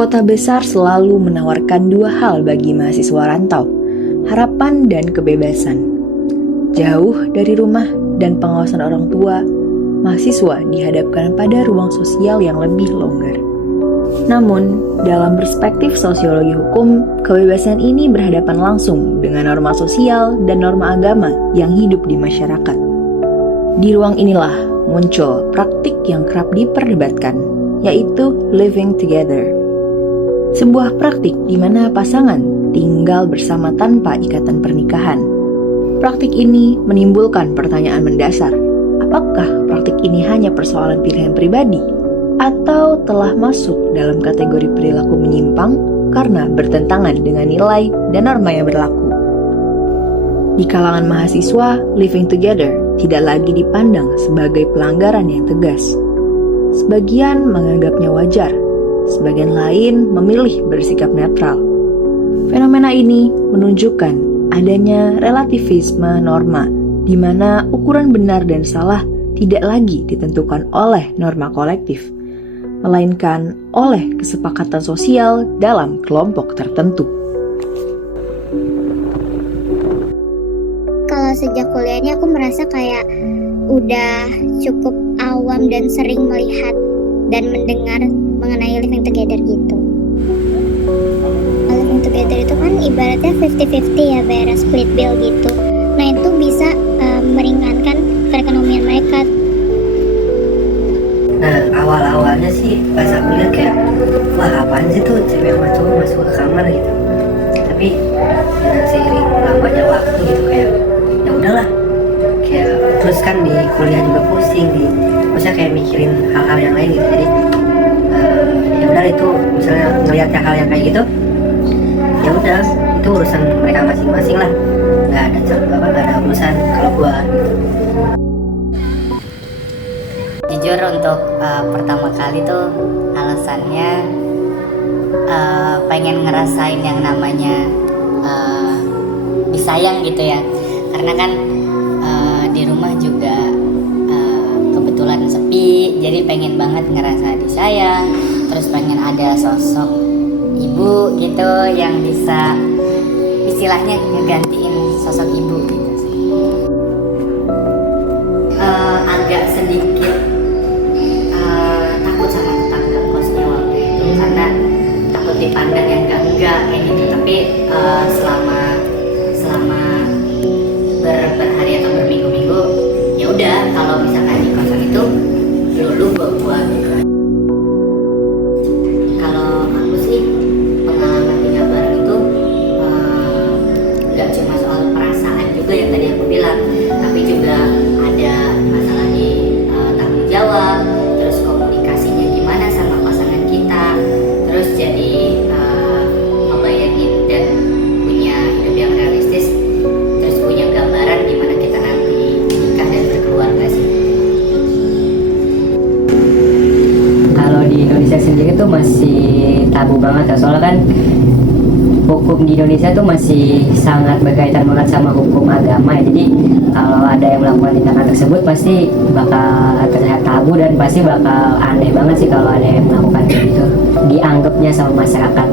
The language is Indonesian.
Kota besar selalu menawarkan dua hal bagi mahasiswa rantau, harapan dan kebebasan. Jauh dari rumah dan pengawasan orang tua, mahasiswa dihadapkan pada ruang sosial yang lebih longgar. Namun, dalam perspektif sosiologi hukum, kebebasan ini berhadapan langsung dengan norma sosial dan norma agama yang hidup di masyarakat. Di ruang inilah muncul praktik yang kerap diperdebatkan, yaitu living together. Sebuah praktik di mana pasangan tinggal bersama tanpa ikatan pernikahan. Praktik ini menimbulkan pertanyaan mendasar, apakah praktik ini hanya persoalan pilihan pribadi atau telah masuk dalam kategori perilaku menyimpang karena bertentangan dengan nilai dan norma yang berlaku. Di kalangan mahasiswa, living together tidak lagi dipandang sebagai pelanggaran yang tegas. Sebagian menganggapnya wajar, sebagian lain memilih bersikap netral. Fenomena ini menunjukkan adanya relativisme norma, di mana ukuran benar dan salah tidak lagi ditentukan oleh norma kolektif, melainkan oleh kesepakatan sosial dalam kelompok tertentu. Kalau sejak kuliahnya aku merasa kayak udah cukup awam dan sering melihat dan mendengar mengenai living together gitu. Living together itu kan ibaratnya 50-50 ya, kayak split bill gitu. Nah itu bisa meringankan perekonomian mereka. Nah awal-awalnya sih pas aku lihat kayak wah apaan sih tuh cewek sama cowok masuk ke kamar gitu. Tapi dengan seiring lamanya waktu gitu kayak ya udahlah, kayak terus kan di kuliah juga pusing, maksudnya kayak mikirin hal-hal yang lain gitu. Jadi ya udah itu misalnya ngelihat hal yang kayak gitu, ya udah itu urusan mereka masing-masing lah, nggak ada urusan kalau gua gitu. Jujur untuk pertama kali tuh alasannya pengen ngerasain yang namanya disayang gitu ya, karena kan di rumah juga kebetulan sepi, jadi pengen banget ngerasa disayang, terus pengen ada sosok ibu gitu yang bisa istilahnya ngegantiin sosok ibu gitu sih. Agak sedikit takut sama tetangga kosnya waktu itu, karena takut dipandang yang enggak kayak gitu. Tapi selama berhari atau berminggu-minggu, ya udah kalau misalkan di kosan itu dulu gua gitu. Kalau aku sih pengalaman tinggal bareng itu nggak cuma soal perasaan juga yang tadi aku bilang, tapi juga ada masalah di tanggung jawab, terus komunikasinya gimana sama pasangan kita, terus jadi ngebayangin dan punya hidup yang realistis, terus punya gambaran gimana kita nanti nikah dan berkeluarga sih. Kalau di Indonesia sendiri tuh masih tabu banget ya, soalnya kan hukum di Indonesia tuh masih sangat berkaitan banget sama hukum agama ya. Jadi kalau ada yang melakukan tindakan tersebut pasti bakal terlihat tabu dan pasti bakal aneh banget sih kalau ada yang melakukan gitu, dianggapnya sama masyarakat.